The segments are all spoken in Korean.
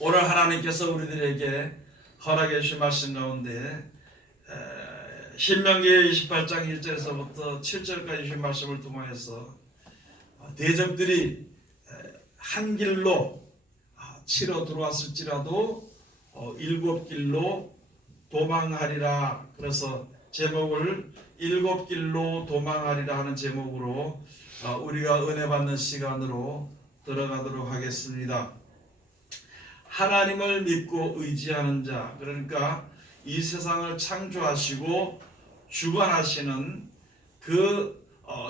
오늘 하나님께서 우리들에게 허락해 주신 말씀 가운데 신명기 28장 1절에서부터 7절까지 주신 말씀을 통하여서 대적들이 한 길로 치러 들어왔을지라도 일곱 길로 도망하리라. 그래서 제목을 일곱 길로 도망하리라 하는 제목으로 우리가 은혜 받는 시간으로 들어가도록 하겠습니다. 하나님을 믿고 의지하는 자, 그러니까 이 세상을 창조하시고 주관하시는 그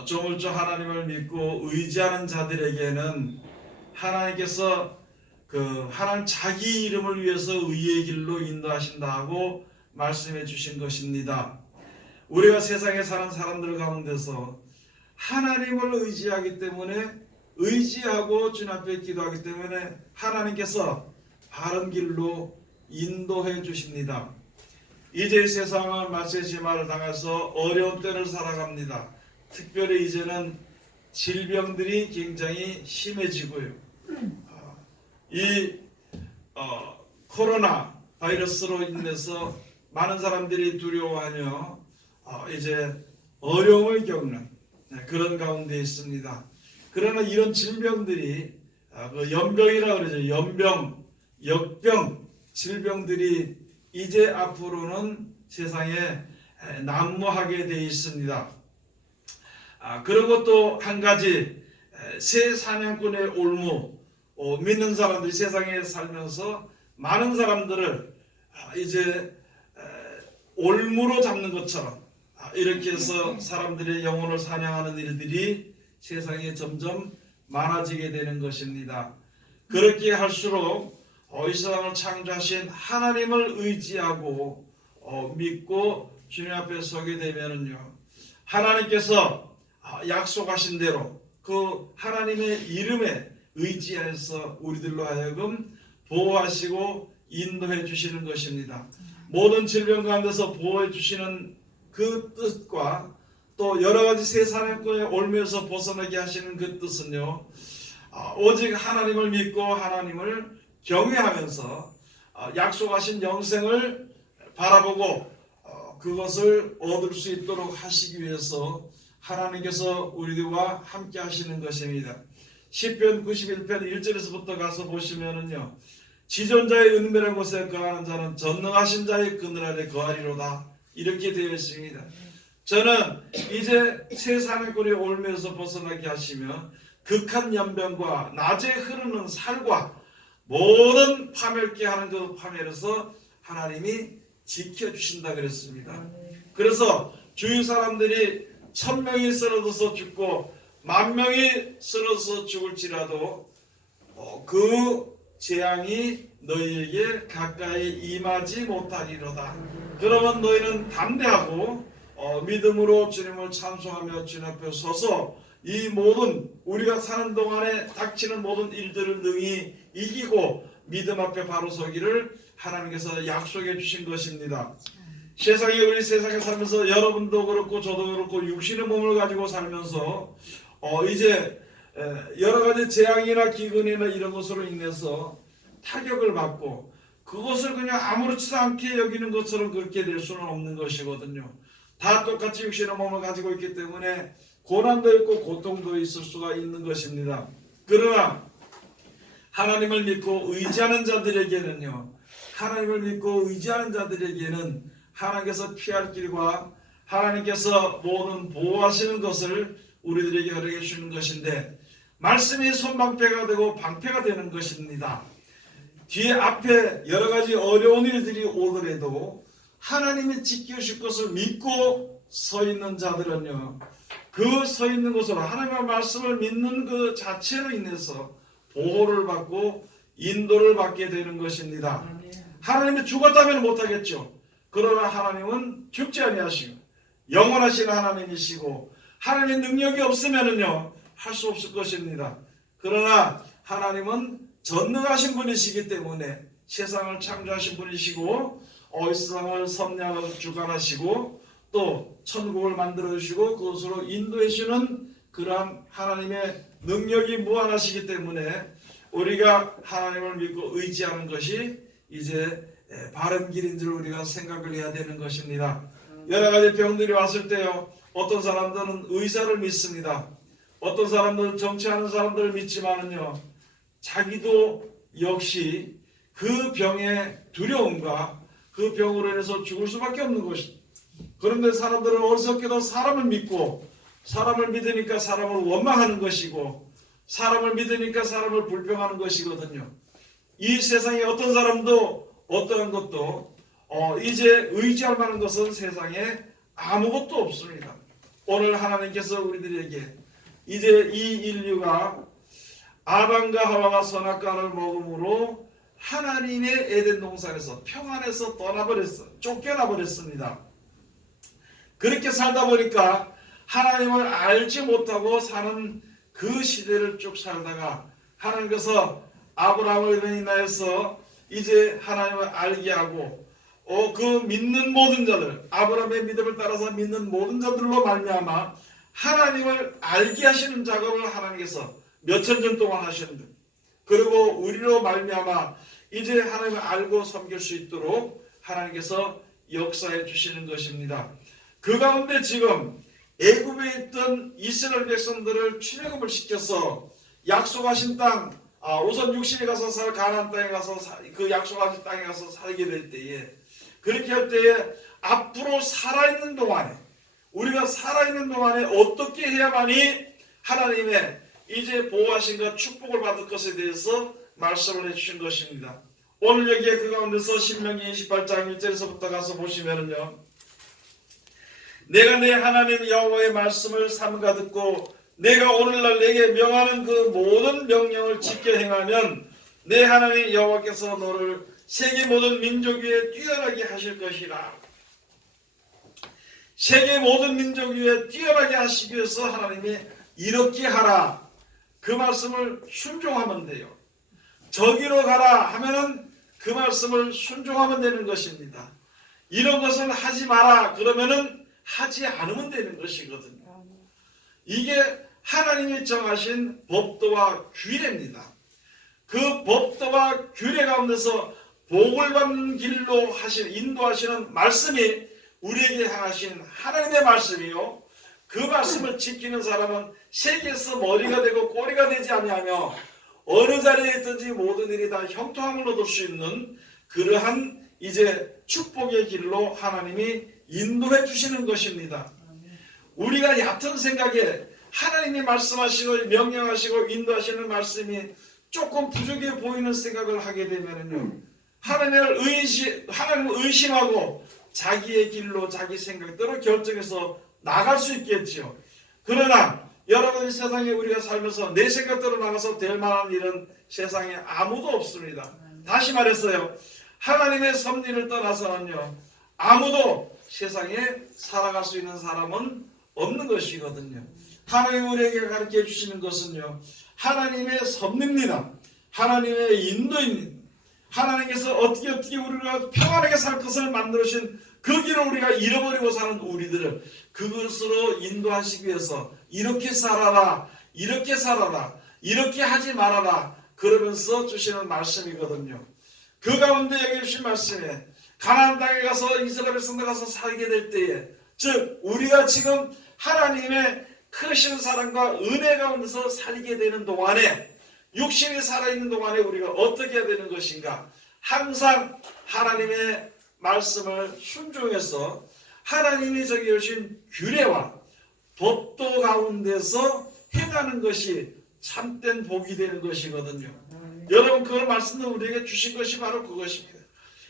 조물주 하나님을 믿고 의지하는 자들에게는 하나님께서 하나님 자기 이름을 위해서 의의 길로 인도하신다 하고 말씀해 주신 것입니다. 우리가 세상에 사는 사람들 가운데서 하나님을 의지하기 때문에 의지하고 주님 앞에 기도하기 때문에 하나님께서 바른 길로 인도해 주십니다. 이제 세상은 마세지마를 당해서 어려운 때를 살아갑니다. 특별히 이제는 질병들이 굉장히 심해지고요. 이 코로나 바이러스로 인해서 많은 사람들이 두려워하며 이제 어려움을 겪는 그런 가운데 있습니다. 그러나 이런 질병들이 연병이라고 그러죠. 연병, 역병, 질병들이 이제 앞으로는 세상에 난무하게 되어 있습니다. 그리고 또 한 가지 새 사냥꾼의 올무, 믿는 사람들이 세상에 살면서 많은 사람들을 이제 올무로 잡는 것처럼 이렇게 해서 사람들의 영혼을 사냥하는 일들이 세상에 점점 많아지게 되는 것입니다. 그렇게 할수록 이 세상을 창조하신 하나님을 의지하고 믿고 주님 앞에 서게 되면은요, 하나님께서 약속하신 대로 그 하나님의 이름에 의지해서 우리들로 하여금 보호하시고 인도해 주시는 것입니다. 모든 질병 가운데서 보호해 주시는 그 뜻과 또 여러 가지 새 사냥꾼의 올무에서 벗어나게 하시는 그 뜻은요, 오직 하나님을 믿고 하나님을 경외하면서 약속하신 영생을 바라보고 그것을 얻을 수 있도록 하시기 위해서 하나님께서 우리들과 함께 하시는 것입니다. 시편 91편 1절에서부터 가서 보시면은요, 지존자의 은밀한 곳에 거하는 자는 전능하신 자의 그늘 아래 거하리로다, 이렇게 되어 있습니다. 저는 이제 새 사냥꾼의 올무에서 벗어나게 하시며 극한 연병과 낮에 흐르는 살과 모든 파멸케 하는 그 파멸에서 하나님이 지켜주신다 그랬습니다. 그래서 주위 사람들이 1000명이 쓰러져서 죽고 10,000명이 쓰러져서 죽을지라도 그 재앙이 너희에게 가까이 임하지 못하리로다. 그러면 너희는 담대하고 믿음으로 주님을 찬송하며 주님 앞에 서서 이 모든 우리가 사는 동안에 닥치는 모든 일들을 능히 이기고 믿음 앞에 바로 서기를 하나님께서 약속해 주신 것입니다. 우리 세상에 살면서 여러분도 그렇고 저도 그렇고 육신의 몸을 가지고 살면서 이제 여러 가지 재앙이나 기근이나 이런 것으로 인해서 타격을 받고 그것을 그냥 아무렇지도 않게 여기는 것처럼 그렇게 될 수는 없는 것이거든요. 다 똑같이 육신의 몸을 가지고 있기 때문에 고난도 있고 고통도 있을 수가 있는 것입니다. 그러나 하나님을 믿고 의지하는 자들에게는요, 하나님을 믿고 의지하는 자들에게는 하나님께서 피할 길과 하나님께서 모든 보호하시는 것을 우리들에게 허락해 주시는 것인데, 말씀이 손방패가 되고 방패가 되는 것입니다. 뒤에 앞에 여러 가지 어려운 일들이 오더라도 하나님이 지켜주실 것을 믿고 서 있는 자들은요, 그 서 있는 곳으로 하나님의 말씀을 믿는 그 자체로 인해서 보호를 받고 인도를 받게 되는 것입니다. 하나님이 죽었다면 못하겠죠. 그러나 하나님은 죽지 아니하시고 영원하신 하나님이시고 하나님의 능력이 없으면은요, 할 수 없을 것입니다. 그러나 하나님은 전능하신 분이시기 때문에 세상을 창조하신 분이시고 이 세상을 섭리하고 주관하시고 또 천국을 만들어 주시고 그것으로 인도해 주시는 그러한 하나님의 능력이 무한하시기 때문에 우리가 하나님을 믿고 의지하는 것이 이제 바른 길인 줄 우리가 생각을 해야 되는 것입니다. 여러 가지 병들이 왔을 때요, 어떤 사람들은 의사를 믿습니다. 어떤 사람들은 정치하는 사람들을 믿지만은요, 자기도 역시 그 병의 두려움과 그 병으로 인해서 죽을 수밖에 없는 것입니다. 그런데 사람들은 어리석게도 사람을 믿고, 사람을 믿으니까 사람을 원망하는 것이고, 사람을 믿으니까 사람을 불평하는 것이거든요. 이 세상에 어떤 사람도 어떠한 것도 이제 의지할 만한 것은 세상에 아무것도 없습니다. 오늘 하나님께서 우리들에게 이제 이 인류가 아담과 하와가 선악과를 먹음으로 하나님의 에덴 동산에서 평안에서 쫓겨나 버렸습니다. 그렇게 살다 보니까 하나님을 알지 못하고 사는 그 시대를 쭉 살다가 하나님께서 아브라함을 인하여서 이제 하나님을 알게 하고 그 믿는 모든 자들, 아브라함의 믿음을 따라서 믿는 모든 자들로 말미암아 하나님을 알게 하시는 작업을 하나님께서 몇천 년 동안 하셨는데, 그리고 우리로 말미암아 이제 하나님을 알고 섬길 수 있도록 하나님께서 역사해 주시는 것입니다. 그 가운데 지금 애굽에 있던 이스라엘 백성들을 출애굽을 시켜서 약속하신 땅, 우선 육신이 가서 가나안 땅에 가서 그 약속하신 땅에 가서 살게 될 때에, 그렇게 할 때에 앞으로 살아있는 동안에, 우리가 살아있는 동안에 어떻게 해야만이 하나님의 이제 보호하신과 축복을 받을 것에 대해서 말씀을 해주신 것입니다. 오늘 여기에 그 가운데서 신명기 28장 1절에서부터 가서 보시면은요, 내가 내 하나님 여호와의 말씀을 삼가 듣고 내가 오늘날 내게 명하는 그 모든 명령을 지켜 행하면 내 하나님 여호와께서 너를 세계 모든 민족 위에 뛰어나게 하실 것이라. 세계 모든 민족 위에 뛰어나게 하시기 위해서 하나님이 이렇게 하라, 그 말씀을 순종하면 돼요. 저기로 가라 하면은 그 말씀을 순종하면 되는 것입니다. 이런 것은 하지 마라 그러면은 하지 않으면 되는 것이거든요. 이게 하나님이 정하신 법도와 규례입니다. 그 법도와 규례 가운데서 복을 받는 길로 인도하시는 말씀이 우리에게 향하신 하나님의 말씀이요, 그 말씀을 지키는 사람은 세계에서 머리가 되고 꼬리가 되지 아니하며 어느 자리에 있든지 모든 일이 다 형통함을 얻을 수 있는 그러한 이제 축복의 길로 하나님이 인도해 주시는 것입니다. 우리가 얕은 생각에 하나님이 말씀하시고 명령하시고 인도하시는 말씀이 조금 부족해 보이는 생각을 하게 되면요, 하나님을 의심하고 자기의 길로 자기 생각대로 결정해서 나갈 수 있겠지요. 그러나 여러분, 세상에 우리가 살면서 내 생각대로 나가서 될 만한 일은 세상에 아무도 없습니다. 다시 말했어요. 하나님의 섭리를 떠나서는요, 아무도 세상에 살아갈 수 있는 사람은 없는 것이거든요. 하나님 우리에게 가르쳐 주시는 것은요, 하나님의 섭리입니다. 하나님의 인도입니다. 하나님께서 어떻게 우리가 평안하게 살 것을 만들어주신 그 길을 우리가 잃어버리고 사는 우리들을 그것으로 인도하시기 위해서 이렇게 살아라, 이렇게 살아라, 이렇게 하지 말아라 그러면서 주시는 말씀이거든요. 그 가운데 여기 주신 말씀에 가나안 땅에 가서 이스라엘 백성들 가서 살게 될 때에, 즉 우리가 지금 하나님의 크신 사랑과 은혜 가운데서 살게 되는 동안에, 육신이 살아있는 동안에 우리가 어떻게 해야 되는 것인가? 항상 하나님의 말씀을 순종해서 하나님이 정해주신 규례와 법도 가운데서 행하는 것이 참된 복이 되는 것이거든요. 여러분, 그 말씀도 우리에게 주신 것이 바로 그것입니다.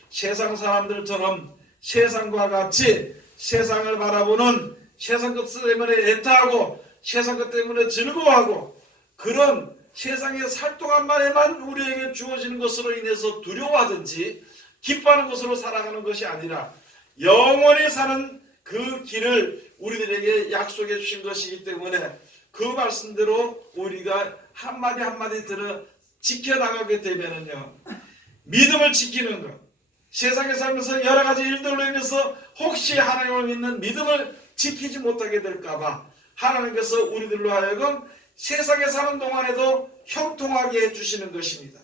세상 사람들처럼 세상과 같이 세상을 바라보는, 세상 것 때문에 애타하고 세상 것 때문에 즐거워하고 그런 세상에 살 동안만에만 우리에게 주어지는 것으로 인해서 두려워하든지 기뻐하는 것으로 살아가는 것이 아니라 영원히 사는 그 길을 우리들에게 약속해 주신 것이기 때문에 그 말씀대로 우리가 한마디 한마디 들어 지켜나가게 되면은요, 믿음을 지키는 것, 세상에 살면서 여러 가지 일들로 인해서 혹시 하나님을 믿는 믿음을 지키지 못하게 될까봐 하나님께서 우리들로 하여금 세상에 사는 동안에도 형통하게 해주시는 것입니다.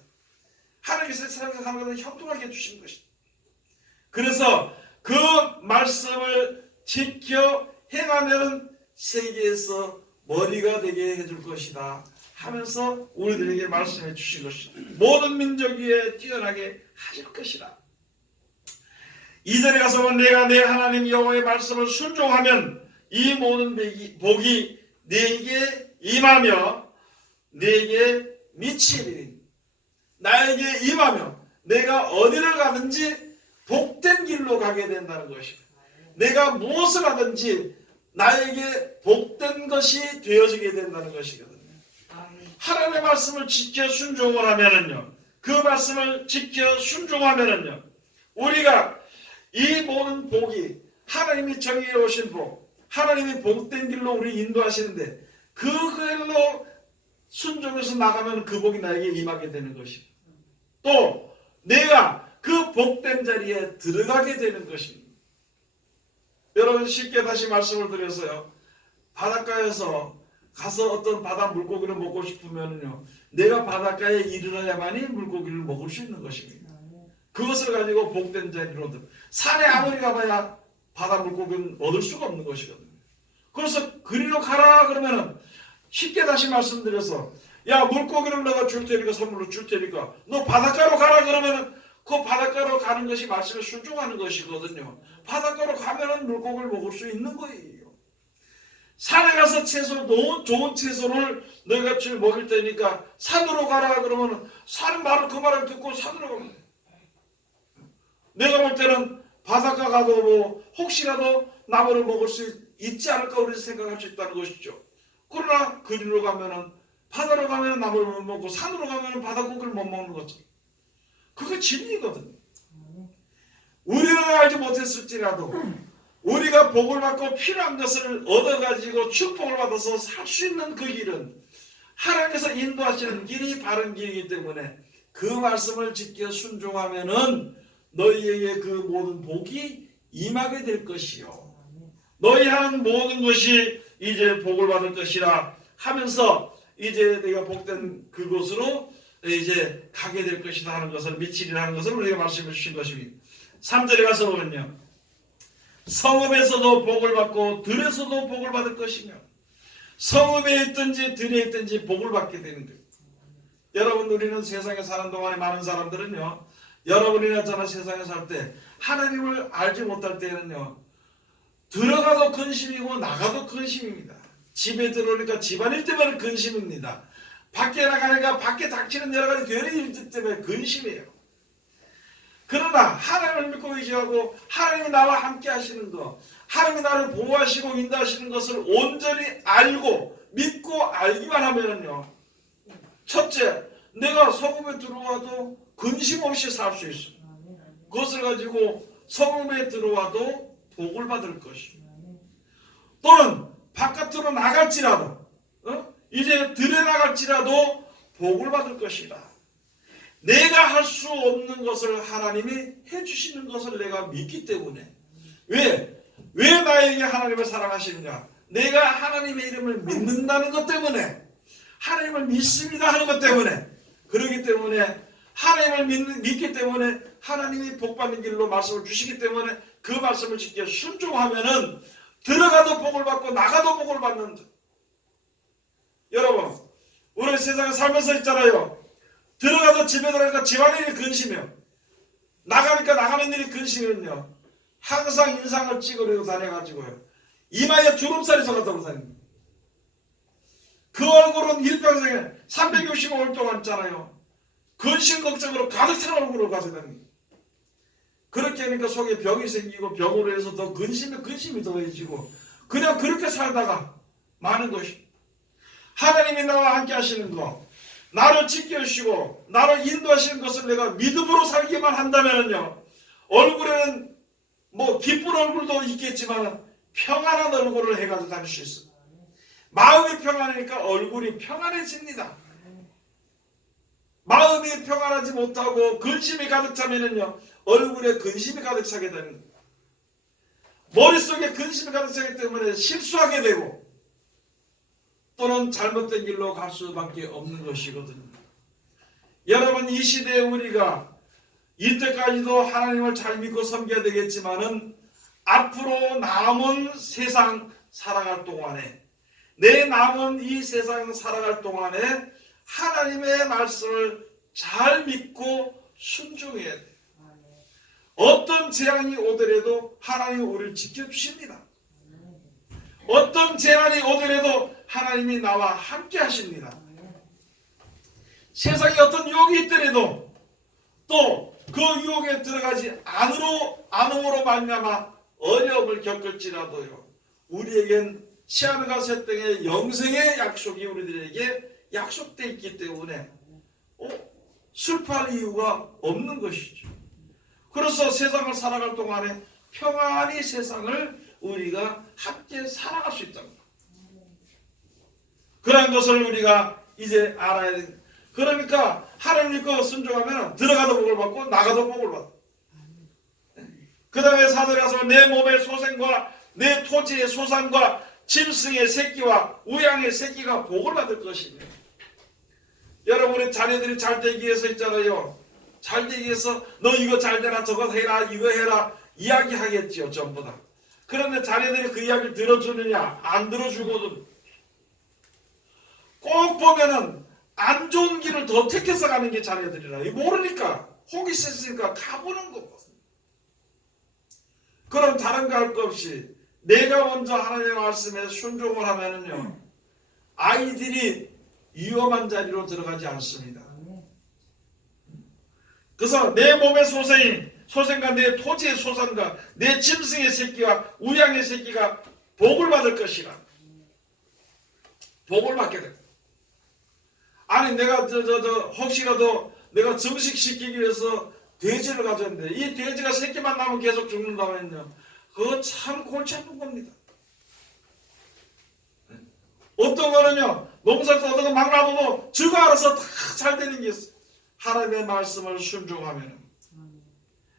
하나님께서 세상에 사는 동안 형통하게 해주시는 것입니다. 그래서 그 말씀을 지켜 행하면 세계에서 머리가 되게 해줄 것이다 하면서 우리들에게 말씀해 주신 것입니다. 모든 민족 위에 뛰어나게 하실 것이다. 2절에 가서 내가 내 하나님 여호와의 말씀을 순종하면 이 모든 복이 내게 임하며 내게 미치리니, 나에게 임하며 내가 어디를 가든지 복된 길로 가게 된다는 것입니다. 내가 무엇을 하든지 나에게 복된 것이 되어지게 된다는 것이거든요. 하나님의 말씀을 지켜 순종을 하면은요, 그 말씀을 지켜 순종하면은요, 우리가 이 모든 복이 하나님이 정의로우신 복, 하나님이 복된 길로 우리 인도하시는데 그 길로 순종해서 나가면 그 복이 나에게 임하게 되는 것입니다. 또 내가 그 복된 자리에 들어가게 되는 것입니다. 여러분, 쉽게 다시 말씀을 드려서요, 바닷가에서 가서 어떤 바다 물고기를 먹고 싶으면요, 내가 바닷가에 이르러야만이 물고기를 먹을 수 있는 것입니다. 그것을 가지고 복된 자리로 산에 아무리 가봐야 바다 물고기는 얻을 수가 없는 것이거든요. 그래서 그리로 가라 그러면은, 쉽게 다시 말씀드려서, 야, 물고기를 내가 줄 테니까, 선물로 줄 테니까 너 바닷가로 가라 그러면은 그 바닷가로 가는 것이 말씀에 순종하는 것이거든요. 바닷가로 가면은 물고기를 먹을 수 있는 거예요. 산에 가서 채소, 좋은 채소를 너희가 먹일 테니까 산으로 가라 그러면은 산 말을, 그 말을 듣고 산으로 가면, 내가 볼 때는 바닷가 가도 뭐 혹시라도 나무를 먹을 수 있지 않을까 우리 생각할 수 있다는 것이죠. 그러나 그리로 가면은, 바다로 가면은 나무를 못 먹고 산으로 가면은 바다고기를 못 먹는 것처럼, 그게 진리거든요. 우리는 알지 못했을지라도 우리가 복을 받고 필요한 것을 얻어가지고 축복을 받아서 살 수 있는 그 길은 하나님께서 인도하시는 길이 바른 길이기 때문에 그 말씀을 지켜 순종하면은 너희에게 그 모든 복이 임하게 될 것이요, 너희 하는 모든 것이 이제 복을 받을 것이라 하면서 이제 내가 복된 그곳으로 이제 가게 될 것이다 하는 것을, 미치리라는 것을 우리가 말씀해 주신 것입니다. 3절에 가서 보면요, 성읍에서도 복을 받고 들에서도 복을 받을 것이며, 성읍에 있든지 들에 있든지 복을 받게 되는 거예요. 여러분, 우리는 세상에 사는 동안에 많은 사람들은요, 여러분이나 저나 세상에 살 때 하나님을 알지 못할 때는요, 들어가도 근심이고 나가도 근심입니다. 집에 들어오니까 집안일 때문에 근심입니다. 밖에 나가니까 밖에 닥치는 여러 가지 되는 일 때문에 근심이에요. 그러나 하나님을 믿고 의지하고 하나님이 나와 함께 하시는 것, 하나님이 나를 보호하시고 인도하시는 것을 온전히 알고 믿고 알기만 하면요, 첫째, 내가 성읍에 들어와도 근심 없이 살 수 있어요. 그것을 가지고 성읍에 들어와도 복을 받을 것이요, 또는 바깥으로 나갈지라도, 이제 들에 나갈지라도 복을 받을 것이다. 내가 할 수 없는 것을 하나님이 해주시는 것을 내가 믿기 때문에. 왜 나에게 하나님을 사랑하시느냐? 내가 하나님의 이름을 믿는다는 것 때문에, 하나님을 믿습니다 하는 것 때문에, 그러기 때문에 하나님을 믿기 때문에 하나님이 복받는 길로 말씀을 주시기 때문에 그 말씀을 지켜 순종하면은 들어가도 복을 받고 나가도 복을 받는. 여러분, 우리 세상에 살면서 있잖아요. 들어가도 집에 들어가니까 집안일이 근심이요, 나가니까 나가는 일이 근심이요, 항상 인상을 찍으려고 다녀가지고요, 이마에 주름살이 져가지고 다닙니다. 그 얼굴은 일평생에 365일 동안 있잖아요, 근심 걱정으로 가득 찬 얼굴을 가지고 다닙니다. 그렇게 하니까 속에 병이 생기고 병으로 해서 더 근심이 더해지고 그냥 그렇게 살다가 많은 것이, 하나님이 나와 함께 하시는 것, 나를 지켜주시고 나를 인도하시는 것을 내가 믿음으로 살기만 한다면요, 얼굴에는 뭐 기쁜 얼굴도 있겠지만 평안한 얼굴을 해가지고 다닐 수 있어요. 마음이 평안하니까 얼굴이 평안해집니다. 마음이 평안하지 못하고 근심이 가득 차면은요, 얼굴에 근심이 가득 차게 되는 거예요. 머릿속에 근심이 가득 차기 때문에 실수하게 되고, 또는 잘못된 길로 갈 수밖에 없는 것이거든요. 여러분, 이 시대에 우리가 이때까지도 하나님을 잘 믿고 섬겨야 되겠지만은 앞으로 남은 세상 살아갈 동안에, 내 남은 이 세상 살아갈 동안에 하나님의 말씀을 잘 믿고 순종해야 돼요. 어떤 재앙이 오더라도 하나님이 우리를 지켜주십니다. 어떤 재난이 오더라도 하나님이 나와 함께 하십니다. 세상에 어떤 유혹이 있더라도 또 그 유혹에 들어가지 않음으로 말미암아 어려움을 겪을지라도요, 우리에겐 시하늘과 새 땅의 영생의 약속이 우리들에게 약속되어 있기 때문에 슬퍼할 이유가 없는 것이죠. 그래서 세상을 살아갈 동안에 평안히 세상을 우리가 함께 살아갈 수 있답니다. 그런 것을 우리가 이제 알아야 됩니다. 그러니까 하나님 믿고 순종하면 들어가도 복을 받고 나가도 복을 받아. 그 다음에 사절에 가서 내 몸의 소생과 내 토지의 소산과 짐승의 새끼와 우양의 새끼가 복을 받을 것이며, 여러분의 자녀들이 잘 되기 위해서 있잖아요. 잘 되기 위해서 너 이거 잘 되라, 저거 해라, 이거 해라 이야기하겠지요, 전부 다. 그런데 자녀들이 그 이야기를 들어주느냐? 안 들어주거든. 꼭 보면은 안 좋은 길을 더 택해서 가는 게 자녀들이라. 모르니까 호기심 있으니까 가보는 거고. 그럼 다른 거 할 거 없이 내가 먼저 하나님의 말씀에 순종을 하면은요, 아이들이 위험한 자리로 들어가지 않습니다. 그래서 내 몸의 소생과 내 토지의 소산과 내 짐승의 새끼와 우양의 새끼가 복을 받을 것이라. 복을 받게 돼. 아니 내가 혹시라도 내가 증식시키기 위해서 돼지를 가졌는데 이 돼지가 새끼만 나면 계속 죽는다면요, 그거 참 골치 아픈 겁니다. 어떤 거는요, 농사에서 어떤 거 막 놔둬도 지가 알아서 다 잘 되는 게 있어. 하나님의 말씀을 순종하면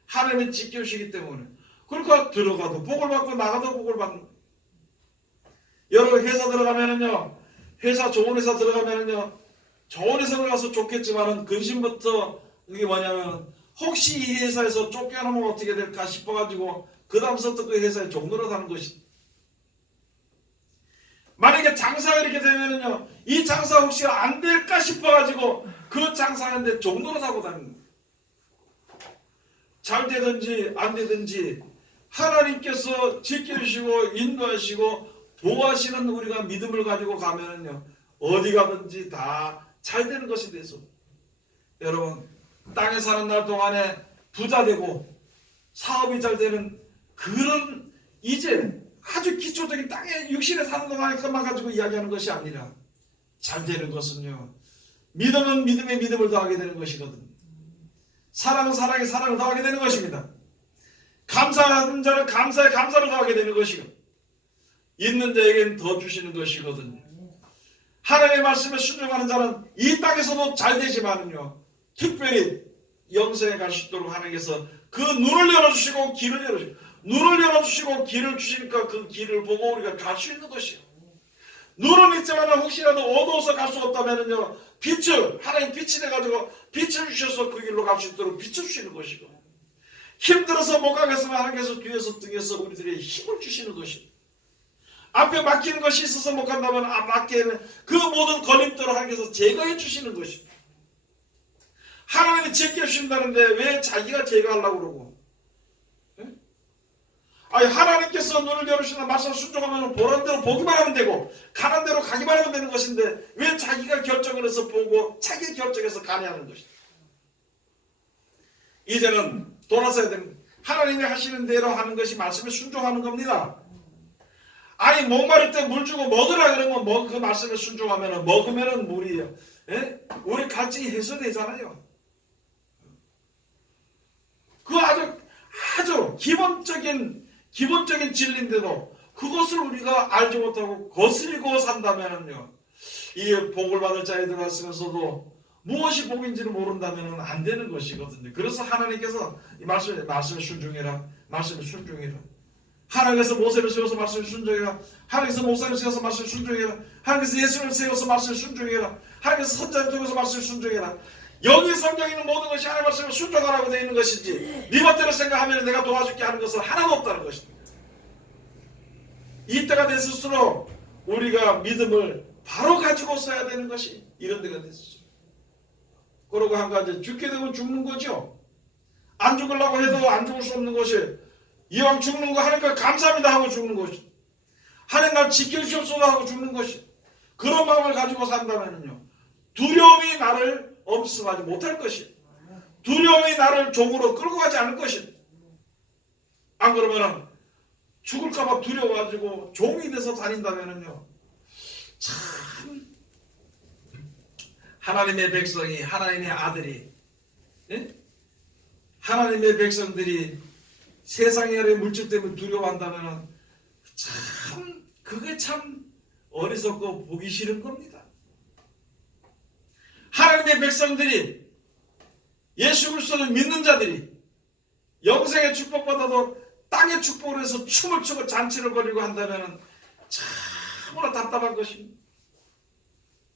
하나님이 지켜주시기 때문에. 그러니까 들어가도 복을 받고 나가도 복을 받는 거예요. 여러분 회사 들어가면은요, 회사 좋은 회사 들어가면은요, 좋은 회사 들어가서 좋겠지만은 근심부터 이게 뭐냐면 혹시 이 회사에서 쫓겨나면 어떻게 될까 싶어가지고 그 다음부터 그 회사에 종노릇하는 것이. 만약에 장사가 이렇게 되면은요, 이 장사 혹시 안 될까 싶어가지고 그 장사하는데 종노릇하고 다니는 거예요. 잘 되든지 안 되든지 하나님께서 지켜주시고 인도하시고 보호하시는 우리가 믿음을 가지고 가면은요, 어디 가든지 다 잘 되는 것이 돼서. 여러분, 땅에 사는 날 동안에 부자 되고 사업이 잘 되는 그런 이제 아주 기초적인 땅에 육신에 사는 동안에 그것만 가지고 이야기하는 것이 아니라 잘 되는 것은요, 믿음은 믿음에 믿음을 더하게 되는 것이거든. 사랑은 사랑에 사랑을 더하게 되는 것입니다. 감사하는 자는 감사에 감사를 더하게 되는 것이고, 있는 자에게는 더 주시는 것이거든요. 하나님의 말씀에 순종하는 자는 이 땅에서도 잘 되지만은요, 특별히 영생에 갈 수 있도록 하나님께서 그 눈을 열어주시고 길을 열어주시고, 눈을 열어주시고 길을 주시니까 그 길을 보고 우리가 갈 수 있는 것이에요. 눈은 있지만 혹시라도 어두워서 갈 수 없다면은요, 빛을, 하나님 빛이 돼가지고 빛을 주셔서 그 길로 갈 수 있도록 비춰주시는 것이고, 힘들어서 못 가겠으면 하나님께서 뒤에서 등에서 우리들에게 힘을 주시는 것이고, 앞에 막히는 것이 있어서 못 간다면 막히는 그 모든 걸림돌을 하나님께서 제거해 주시는 것이고, 하나님이 제껴주신다는데 왜 자기가 제거하려고 그러고, 아니 하나님께서 눈을 열으시나 말씀 순종하면 보란 대로 보기만 하면 되고 가는 대로 가기만 하면 되는 것인데 왜 자기가 결정을 해서 보고 자기 결정해서 가냐 하는 것이다. 이제는 돌아서야 됩니다. 하나님이 하시는 대로 하는 것이 말씀에 순종하는 겁니다. 아니 목마를 때 물 주고 먹으라 그러면 그 말씀에 순종하면 먹으면 물이에요. 우리 갈증이 해소되잖아요. 그 아주 기본적인 진리인데도 그것을 우리가 알지 못하고 거스리고 산다면요, 이게 복을 받을 자에 들어갔으면서도 무엇이 복인지를 모른다면 안 되는 것이거든요. 그래서 하나님께서 이 말씀에 순종해라, 말씀에 순종해라. 하나님께서 모세를 세워서 말씀을 순종해라. 하나님께서 목사를 세워서 말씀을 순종해라. 하나님께서 예수를 세워서 말씀을 순종해라. 하나님께서 선자를 통해서 말씀을 순종해라. 여기 성경에 있는 모든 것이 하나님의 말씀을 순종하라고 되어 있는 것이지 네 멋대로 생각하면 내가 도와줄게 하는 것은 하나도 없다는 것입니다. 이때가 됐을수록 우리가 믿음을 바로 가지고 서야 되는 것이 이런 데가 됐었어요. 그러고 한 가지, 죽게 되면 죽는 거죠. 안 죽으려고 해도 안 죽을 수 없는 것이, 이왕 죽는 거 하니까 감사합니다 하고 죽는 것이, 하나님 날 지켜주옵소서 하고 죽는 것이, 그런 마음을 가지고 산다면요 두려움이 나를 엄습하지 못할 것이, 두려움이 나를 종으로 끌고 가지 않을 것이, 안 그러면은 죽을까봐 두려워가지고 종이 돼서 다닌다면은요 참 하나님의 백성이, 하나님의 아들이, 예? 하나님의 백성들이 세상의 물질 때문에 두려워한다면 참 그게 참 어리석고 보기 싫은 겁니다. 하나님의 백성들이, 예수 그리스도를 믿는 자들이 영생의 축복받아도 땅의 축복을 해서 춤을 추고 잔치를 벌이고 한다면 참으로 답답한 것입니다.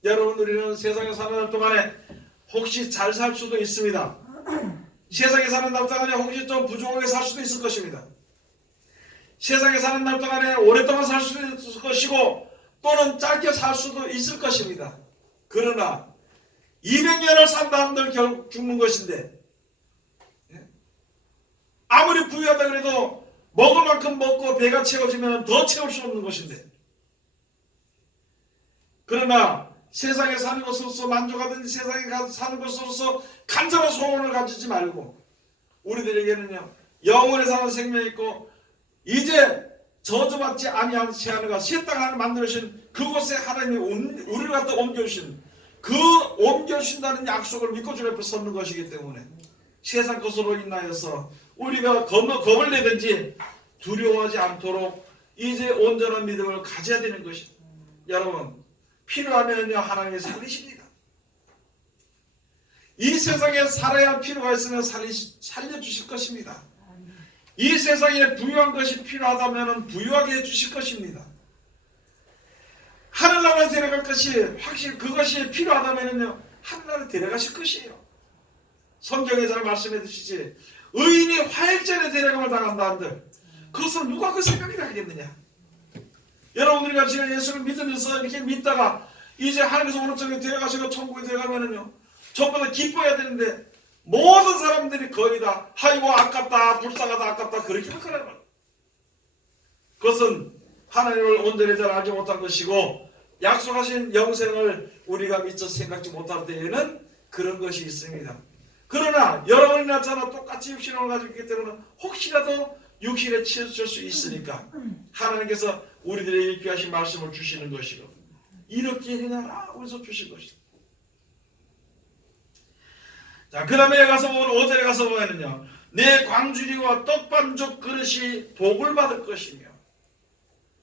여러분, 우리는 세상에 사는 날 동안에 혹시 잘 살 수도 있습니다. 세상에 사는 날 동안에 혹시 좀 부족하게 살 수도 있을 것입니다. 세상에 사는 날 동안에 오랫동안 살 수도 있을 것이고 또는 짧게 살 수도 있을 것입니다. 그러나 200년을 산다 한들 결국 죽는 것인데, 아무리 부유하다 그래도 먹을 만큼 먹고 배가 채워지면 더 채울 수 없는 것인데, 그러나 세상에 사는 것으로서 만족하든지 세상에 사는 것으로서 간절한 소원을 가지지 말고 우리들에게는요 영원히 사는 생명이 있고 이제 저주받지 아니한 새하늘과 새 땅을 하나님 만들으신 그곳에 하나님이 우리를 갖다 옮겨주신, 그 옮겨주신다는 약속을 믿고 주님 앞에 섰는 것이기 때문에 세상 것으로 인하여서 우리가 겁을 내든지 두려워하지 않도록 이제 온전한 믿음을 가져야 되는 것입니다. 여러분, 필요하면요 하나님이 살리십니다. 이 세상에 살아야 할 필요가 있으면 살려주실 것입니다. 이 세상에 부유한 것이 필요하다면 부유하게 해주실 것입니다. 하늘나라에 데려갈 것이 확실히 그것이 필요하다면요 하늘나라에 데려가실 것이에요. 성경에 잘 말씀해 주시지, 의인이 화일전에 데려감을 당한다 한들 그것을 누가 그 생각을 하겠느냐. 여러분, 우리가 지금 예수를 믿으면서 이렇게 믿다가 이제 하나님께서 오른쪽에 데려가시고 천국에 데려가면은요 전부 다 기뻐해야 되는데 모든 사람들이 거의 다 아이고 아깝다, 불쌍하다, 아깝다 그렇게 할 거라는 말이에요. 그것은 하나님을 온전히 잘 알지 못한 것이고 약속하신 영생을 우리가 미처 생각지 못할 때에는 그런 것이 있습니다. 그러나 여러분이나 저나 똑같이 육신을 가지고 있기 때문에 혹시라도 육신에 치우칠 수 있으니까 하나님께서 우리들에게 귀하신 말씀을 주시는 것이고 이렇게 행하라 하면서 주신 것이다. 자, 그 다음에 가서 보면 5절에 가서 보면은요 내 광주리와 떡반죽 그릇이 복을 받을 것이며,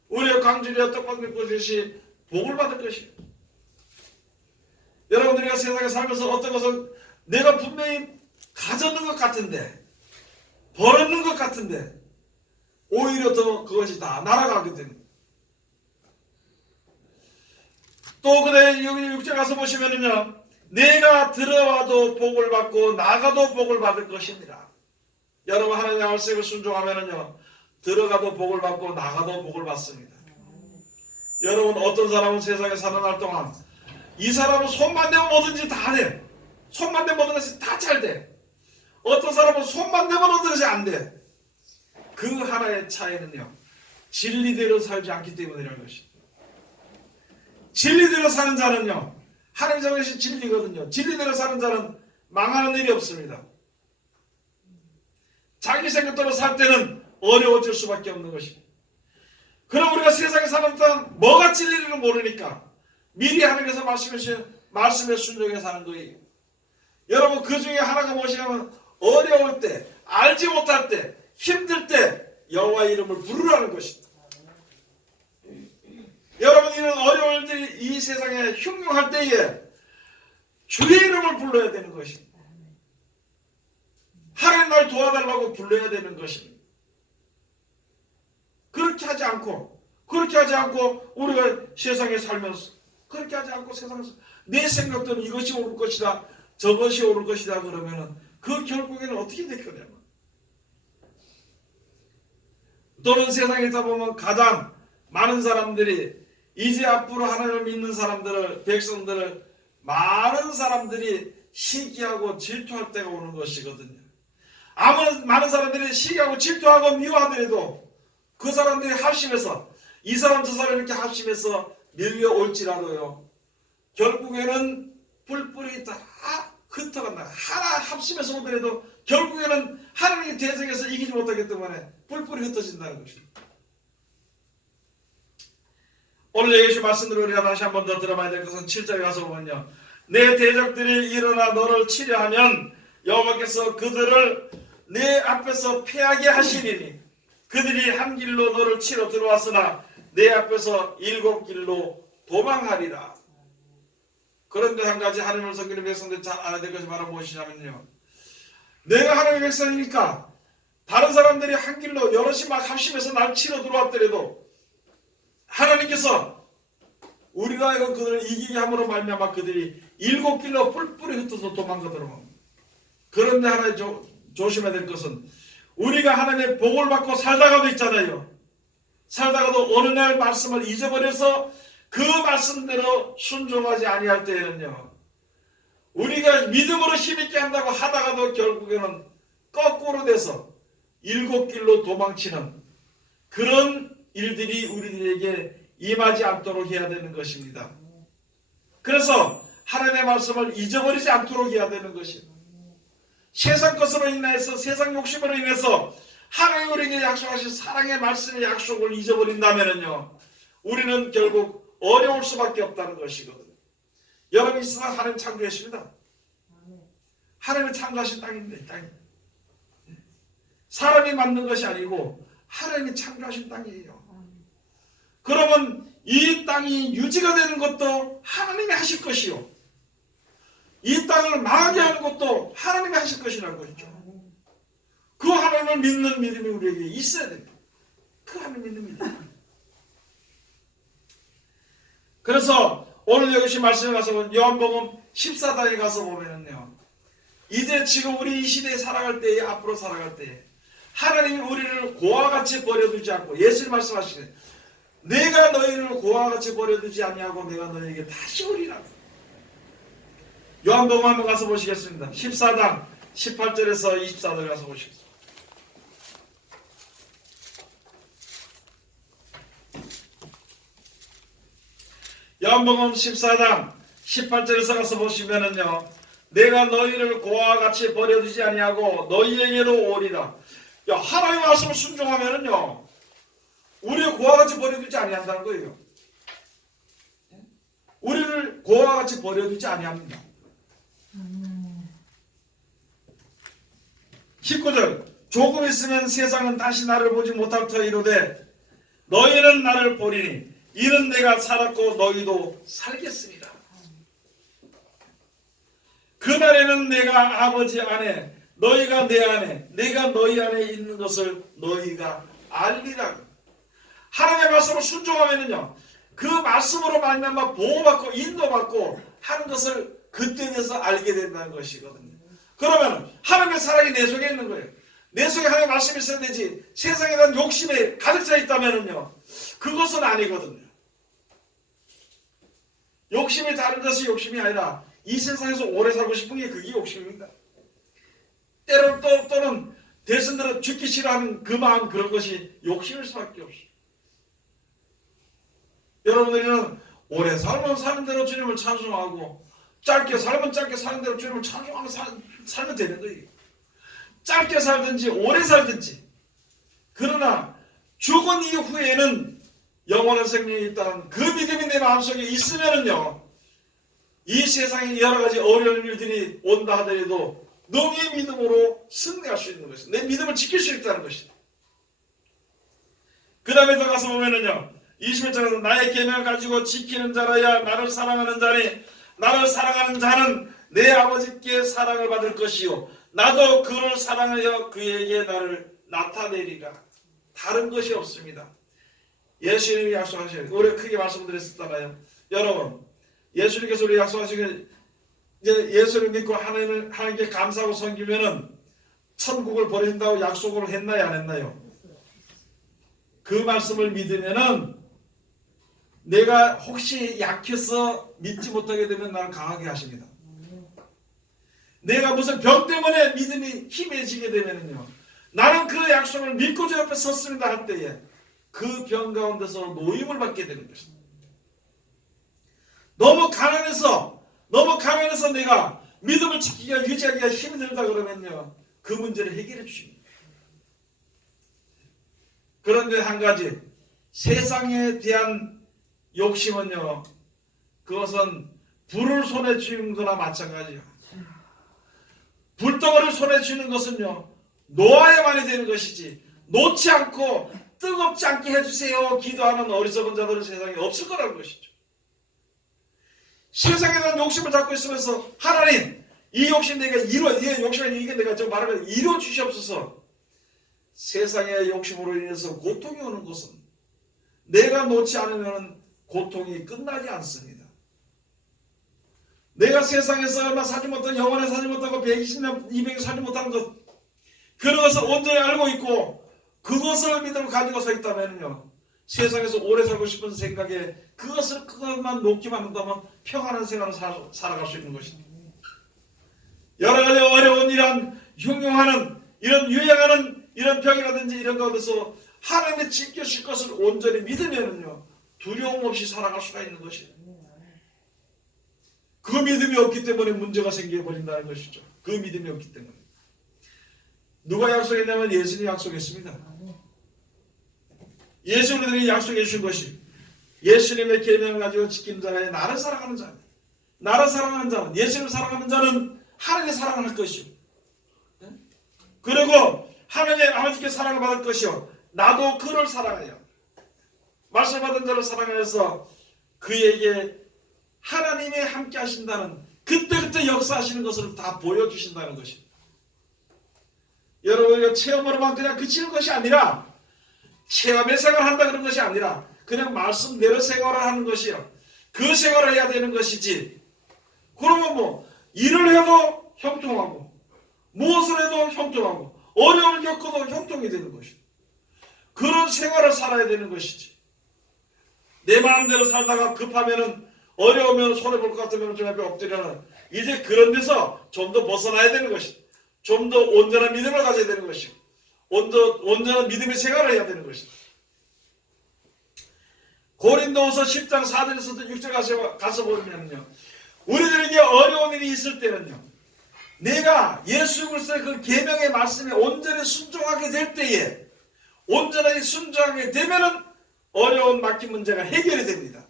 우리의 광주리와 떡반죽 그릇이 복을 받을 것이며, 여러분들이 세상에 살면서 어떤 것을 내가 분명히 가졌는 것 같은데 벌었는 것 같은데 오히려 더 그것이 다 날아가게 됩니다. 또 그래 여기 6절 가서 보시면은요 내가 들어와도 복을 받고 나가도 복을 받을 것입니다. 여러분, 하나님의 말씀을 순종하면은요 들어가도 복을 받고 나가도 복을 받습니다. 여러분, 어떤 사람은 세상에 사는 날 동안 이 사람은 손만 대면 뭐든지 다 돼. 손만 대면 모든 것이 다 잘 돼. 어떤 사람은 손만 대면 모든 것이 안 돼. 그 하나의 차이는요 진리대로 살지 않기 때문이라는 것입니다. 진리대로 사는 자는요 하나님 정하신 진리거든요. 진리대로 사는 자는 망하는 일이 없습니다. 자기 생각대로 살 때는 어려워질 수밖에 없는 것입니다. 그럼 우리가 세상에 사는 동안 뭐가 진리를 모르니까 미리 하나님께서 말씀에 순종해 사는 거예요. 여러분, 그 중에 하나가 무엇이냐면 어려울 때, 알지 못할 때, 힘들 때 여호와의 이름을 부르라는 것입니다. 여러분, 이런 어려울 때, 이 세상에 흉흉할 때에 주의 이름을 불러야 되는 것입니다. 하나님 날 도와달라고 불러야 되는 것입니다. 않고, 그렇게 하지 않고 우리가 세상에 살면서, 그렇게 하지 않고 세상에서 내 생각대로 이것이 옳을 것이다, 저것이 옳을 것이다 그러면은 그 결국에는 어떻게 될 거냐. 또는 세상에 있다 보면 가장 많은 사람들이 이제 앞으로 하나님을 믿는 사람들을, 백성들을 많은 사람들이 시기하고 질투할 때가 오는 것이거든요. 아무리 많은 사람들이 시기하고 질투하고 미워하더라도 그 사람들이 합심해서 이 사람 저 사람 이렇게 합심해서 밀려올지라도요, 결국에는 뿔뿔이 다 흩어간다. 하나 합심해서 오더라도 결국에는 하나님의 대적에서 이기지 못하기 때문에 뿔뿔이 흩어진다는 것입니다. 오늘 예수 말씀으로 우리가 다시 한 번 더 들어봐야 될 것은 7절에 가서 보면요, 내 대적들이 일어나 너를 치려 하면 여호와께서 그들을 내 앞에서 패하게 하시리니 그들이 한 길로 너를 치러 들어왔으나 내 앞에서 7길로 도망하리라. 그런데 한 가지 하나님을 섬기는 백성들 잘 알아야 될 것이 바로 무엇이냐면요, 내가 하나님의 백성이니까 다른 사람들이 한 길로 여럿이 막 합심해서 날 치러 들어왔더라도 하나님께서 우리가 하여금 그들을 이기게 함으로 말미암아 그들이 7길로 뿔뿔이 흩어서 도망가도록 합니다. 그런데 하나 조심해야 될 것은 우리가 하나님의 복을 받고 살다가도 있잖아요. 살다가도 어느 날 말씀을 잊어버려서 그 말씀대로 순종하지 아니할 때에는요, 우리가 믿음으로 힘있게 한다고 하다가도 결국에는 거꾸로 돼서 7길로 도망치는 그런 일들이 우리들에게 임하지 않도록 해야 되는 것입니다. 그래서 하나님의 말씀을 잊어버리지 않도록 해야 되는 것입니다. 세상 것으로 인해서, 세상 욕심으로 인해서 하나님 우리에게 약속하신 사랑의 말씀의 약속을 잊어버린다면요, 우리는 결국 어려울 수밖에 없다는 것이거든요. 여러분, 이 세상 하나님 창조했습니다. 하나님이 창조하신 땅인데, 땅이 사람이 만든 것이 아니고 하나님이 창조하신 땅이에요. 그러면 이 땅이 유지가 되는 것도 하나님이 하실 것이요, 이 땅을 망하게 하는 것도 하나님이 하실 것이라는 것이죠. 그 하나님을 믿는 믿음이 우리에게 있어야 됩니다. 그 하나님 믿는 믿음. 그래서 오늘 여기 말씀에 가서 보면 요한복음 14장에 가서 보면은요, 이제 지금 우리 이 시대에 살아갈 때에, 앞으로 살아갈 때에 하나님이 우리를 고와 같이 버려두지 않고, 예수님 말씀하시네, 내가 너희를 고와 같이 버려두지 아니하고 내가 너희에게 다시 오리라. 요한복음 한번 가서 보시겠습니다. 14장 18절에서 24절 가서 보시겠습니다. 요한복음 14장 18절에서 가서 보시면은요, 내가 너희를 고와 같이 버려두지 아니하고 너희에게로 오리라. 야, 하나님의 말씀을 순종하면은요, 우리를 고와 같이 버려두지 아니한다는 거예요. 우리를 고와 같이 버려두지 아니합니다. 19절, 조금 있으면 세상은 다시 나를 보지 못할 터 이르되 너희는 나를 보리니 이는 내가 살았고 너희도 살겠습니다. 그날에는 내가 아버지 안에, 너희가 내 안에, 내가 너희 안에 있는 것을 너희가 알리라. 하나님의 말씀을 순종하면은요, 그 말씀으로 말미암아 보호받고 인도받고 하는 것을 그때 돼서 알게 된다는 것이거든요. 그러면 하나님의 사랑이 내 속에 있는 거예요. 내 속에 하나님의 말씀이 있어야 되지, 세상에 대한 욕심에 가득 차 있다면은요, 그것은 아니거든요. 욕심이 다른 것이 욕심이 아니라 이 세상에서 오래 살고 싶은 게 그게 욕심입니다. 때로 또는 대선들은 죽기 싫어하는 그 마음, 그런 것이 욕심일 수밖에 없어요. 여러분들은 오래 살면 사는 대로 주님을 찬송하고, 짧게 살면 짧게 사는 대로 주님을 찬송하며 살면 되는 거예요. 짧게 살든지 오래 살든지. 그러나 죽은 이후에는 영원한 생명이 있다는 그 믿음이 내 마음속에 있으면은요, 이 세상에 여러 가지 어려운 일들이 온다 하더라도 너의 믿음으로 승리할 수 있는 것이다. 내 믿음을 지킬 수 있다는 것이다. 그 다음에 더 가서 보면은요, 21절에서 나의 계명을 가지고 지키는 자라야 나를 사랑하는 자니 나를 사랑하는 자는 내 아버지께 사랑을 받을 것이요 나도 그를 사랑하여 그에게 나를 나타내리라. 다른 것이 없습니다. 예수님이 약속하신, 우리가 크게 말씀드렸었잖아요. 여러분, 예수님께서 우리 약속하신 이제 예수를 믿고 하나님께 감사하고 섬기면은 천국을 버린다고 약속을 했나요, 안 했나요? 그 말씀을 믿으면은 내가 혹시 약해서 믿지 못하게 되면 나를 강하게 하십니다. 내가 무슨 병 때문에 믿음이 힘해지게 되면은요, 나는 그 약속을 믿고 주 옆에 섰습니다 할 때에 그 병 가운데서 노임을 받게 되는 것입니다. 너무 가난해서 내가 믿음을 지키기가 유지하기가 힘들다 그러면요, 그 문제를 해결해 주십니다. 그런데 한 가지, 세상에 대한 욕심은요, 그것은 불을 손에 쥐는 거나 마찬가지예요. 불덩어리를 손에 쥐는 것은요, 놓아야만이 되는 것이지 놓지 않고 뜨겁지 않게 해주세요 기도하는 어리석은 자들은 세상에 없을 거라는 것이죠. 세상에 대한 욕심을 갖고 있으면서 하나님, 이 욕심 내가 이 욕심을 이게 내가 좀 말하면 이루어 주시옵소서. 세상의 욕심으로 인해서 고통이 오는 것은 내가 놓지 않으면 고통이 끝나지 않습니다. 내가 세상에서 얼마 사지 못한, 영원에 사지 못하고 120년, 200년 사지 못한 것, 그런 것을 온전히 알고 있고 그것을 믿음을 가지고 서 있다면요, 세상에서 오래 살고 싶은 생각에 그것만 놓기만 한다면 평안한 생활을 살아갈 수 있는 것입니다. 여러 가지 어려운 이런 흉흉하는, 이런 유행하는 이런 병이라든지 이런 가운데서 하나님의 지켜주실 것을 온전히 믿으면요, 두려움 없이 살아갈 수가 있는 것이에요. 그 믿음이 없기 때문에 문제가 생겨버린다는 것이죠. 그 믿음이 없기 때문에. 누가 약속했냐면 예수님이 약속했습니다. 예수님이 약속해 주신 것이 예수님의 계명을 가지고 지키는 자가 나를 사랑하는 자입니다. 나를 사랑하는 자는, 예수님을 사랑하는 자는 하나님의 사랑을 할 것이요, 그리고 하나님 아버지께 사랑을 받을 것이요, 나도 그를 사랑해요. 말씀 받은 자를 사랑하여서 그에게 하나님이 함께 하신다는, 그때그때 역사하시는 것을 다 보여주신다는 것입니다. 여러분, 우리가 체험으로만 그냥 그치는 것이 아니라, 체험의 생활을 한다 그런 것이 아니라 그냥 말씀대로 생활을 하는 것이요, 그 생활을 해야 되는 것이지. 그러면 뭐 일을 해도 형통하고 무엇을 해도 형통하고 어려움을 겪어도 형통이 되는 것이죠. 그런 생활을 살아야 되는 것이지. 내 마음대로 살다가 급하면은, 어려우면 손해볼 것 같으면 좀 앞에 엎드려는, 이제 그런 데서 좀 더 벗어나야 되는 것이죠. 좀 더 온전한 믿음을 가져야 되는 것이고, 온전한 믿음의 생활을 해야 되는 것이다. 고린도후서 10장 4절에서 6절 가서 보면요, 우리들에게 어려운 일이 있을 때는요, 내가 예수 그리스도의 그 계명의 말씀에 온전히 순종하게 될 때에, 온전하게 순종하게 되면은 어려운 맡긴 문제가 해결이 됩니다.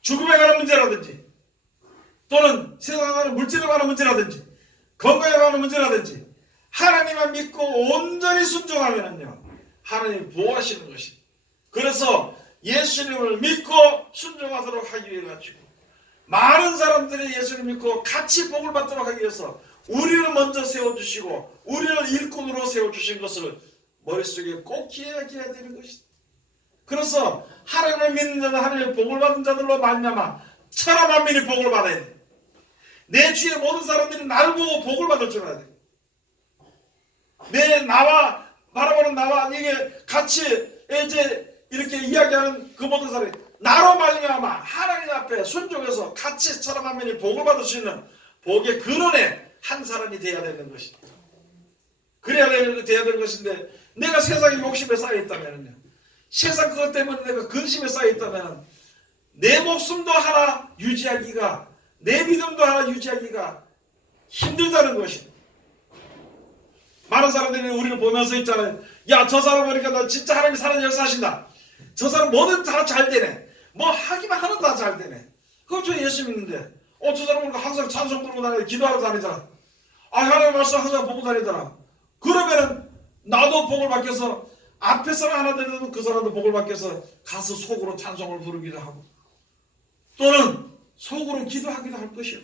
죽음에 관한 문제라든지, 또는 세상에 관한 물질에 관한 문제라든지, 건강에 관한 문제라든지, 하나님만 믿고 온전히 순종하면요, 하나님이 보호하시는 것입니다. 그래서 예수님을 믿고 순종하도록 하기 위해 가지고 많은 사람들이 예수님을 믿고 같이 복을 받도록 하기 위해서 우리를 먼저 세워주시고 우리를 일꾼으로 세워주신 것을 머릿속에 꼭 기억해야 되는 것이다. 그래서 하나님을 믿는 자는 하나님의 복을 받은 자들로 말미암아 천하 만민이 복을 받아야 돼. 내 주위의 모든 사람들이 나를 보고 복을 받을 줄 알아야 돼. 나와 바라보는 나와 이게 같이 이제 이렇게 이야기하는 그 모든 사람이 나로 말미암아 하나님 앞에 순종해서 같이 천하 만민이 복을 받을 수 있는 복의 근원에 한 사람이 되어야 되는 것이다. 그래야 되어야 되는 것인데, 내가 세상에 욕심에 쌓여 있다면요, 세상 그것 때문에 내가 근심에 쌓여 있다면 내 목숨도 하나 유지하기가, 내 믿음도 하나 유지하기가 힘들다는 것입니다. 많은 사람들이 우리를 보면서 있잖아요. 야, 저 사람 보니까 나 진짜 하나님이 살아있는 역사하신다. 저 사람 뭐든 다 잘 되네. 뭐 하기만 하면 다 잘 되네. 그거 저 예수 믿는데, 저 사람 보니까 항상 찬송 부르고 다니고 기도하러 다니잖아. 하나님의 말씀 항상 보고 다니잖아. 그러면은 나도 복을 받겨서, 앞에서는 하나 되는 그 사람도 복을 받겨서 가서 속으로 찬송을 부르기도 하고, 또는 속으로 기도하기도 할 것이요,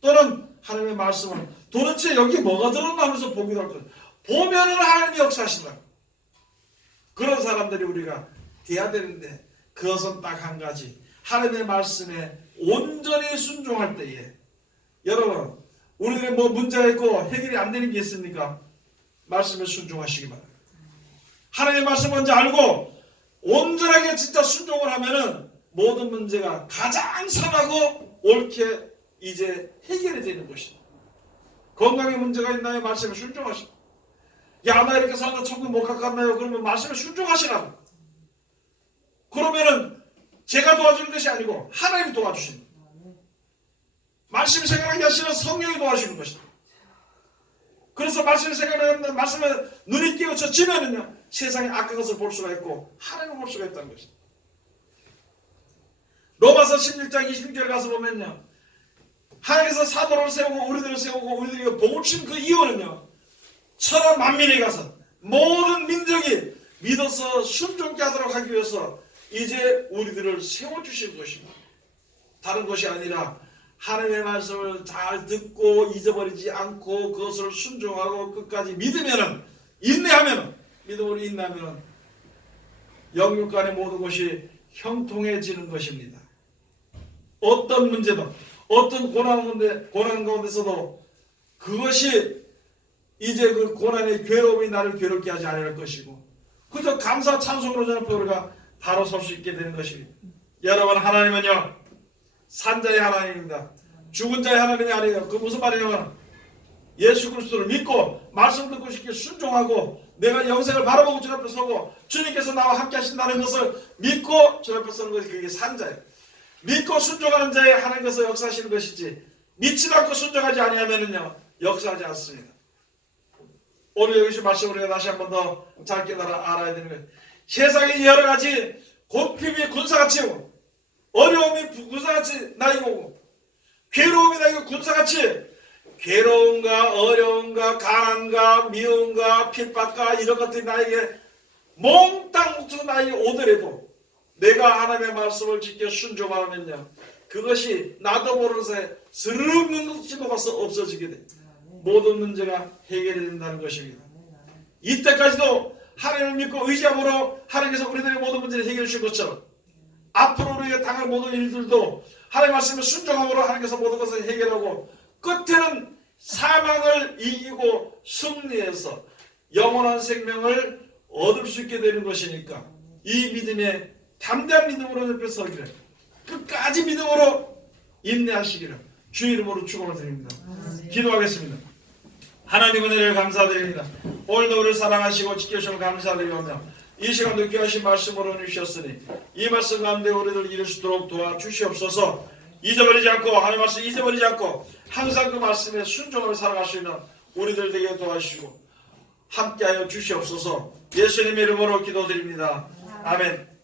또는 하나님의 말씀을 도대체 여기 뭐가 들었나 하면서 보기도 할 것이요. 보면은 하나님이 역사하신다. 그런 사람들이 우리가 돼야 되는데 그것은 딱 한 가지. 하나님의 말씀에 온전히 순종할 때에 여러분 우리들의 뭐 문제가 있고 해결이 안 되는 게 있습니까? 말씀에 순종하시기 바랍니다. 하나님의 말씀 먼저 알고 온전하게 진짜 순종을 하면은 모든 문제가 가장 선하고 옳게 이제 해결이 되는 것이다. 건강에 문제가 있나요? 말씀에 순종하시고. 야, 나 이렇게 살다 천국 못 갔나요? 그러면 말씀에 순종하시라고. 그러면은 제가 도와주는 것이 아니고 하나님이 도와주시는 거예요. 말씀이 생각나게 하시는 성령이 도와주시는 것이다. 그래서 말씀이 생각나는 말씀에 눈이 띄어져지면은요 세상의 악한 것을 볼 수가 있고 하나님을 볼 수가 있다는 것이다. 로마서 16장 26절 가서 보면요 하나님께서 사도를 세우고 우리들을 세우고 우리들이 복을 친 그 이유는요 천하 만민에 가서 모든 민족이 믿어서 순종케 하도록 하기 위해서 이제 우리들을 세워주신 것입니다. 다른 것이 아니라 하나님의 말씀을 잘 듣고 잊어버리지 않고 그것을 순종하고 끝까지 믿으면은 인내하면은 믿음으로 인내하면은 영육 간의 모든 것이 형통해지는 것입니다. 어떤 문제도 어떤 고난 가운데서도 그것이 이제 그 고난의 괴로움이 나를 괴롭게 하지 않을 것이고 그저 감사 찬송으로 전해 우리가 바로 설 수 있게 되는 것입니다. 여러분 하나님은요 산자의 하나님입니다. 죽은 자의 하나님이 아니에요. 그 무슨 말이냐면 예수 그리스도를 믿고 말씀 듣고 싶게 순종하고 내가 영생을 바라보고 주 앞에 서고 주님께서 나와 함께 하신다는 것을 믿고 주 앞에 서는 것이 그게 산자예요. 믿고 순종하는 자의 하나님께서 역사하시는 것이지 믿지 않고 순종하지 아니하면은요 역사하지 않습니다. 오늘 여기서 말씀 우리가 다시 한 번 더 잘 깨달아 알아야 되는 거예요. 세상에 여러 가지 고핍이 군사같이 오고 어려움이 군사같이 나이고 오고 괴로움이 나이고 군사같이 괴로움과 어려움과 가난과 미움과 핍박과 이런 것들이 나에게 몽땅 묵혀서 나에게 오더라도 내가 하나님의 말씀을 지켜 순종하면요 그것이 나도 모르는 사이에 스르륵 눈치 녹아서 없어지게 돼. 모든 문제가 해결이 된다는 것입니다. 이때까지도 하나님을 믿고 의지함으로 하나님께서 우리들의 모든 문제를 해결해 주신 것처럼 앞으로 우리가 당할 모든 일들도 하나님의 말씀을 순종함으로 하나님께서 모든 것을 해결하고 끝에는 사망을 이기고 승리해서 영원한 생명을 얻을 수 있게 되는 것이니까 이 믿음에 담대한 믿음으로 옆에 서기를 끝까지 믿음으로 인내하시기를 주 이름으로 축원을 드립니다. 기도하겠습니다. 하나님 은혜를 감사드립니다. 오늘도 우리를 사랑하시고 지켜주셔서 감사드리며 이 시간도 귀하신 말씀으로 주셨으니 이 말씀 가운데 우리를 이룰 수 있도록 도와주시옵소서. 잊어버리지 않고 하나님 말씀 잊어버리지 않고 항상 그 말씀에 순종하며 살아갈 수 있는 우리들 되게 도와주시고 함께하여 주시옵소서. 예수님의 이름으로 기도드립니다. 아멘.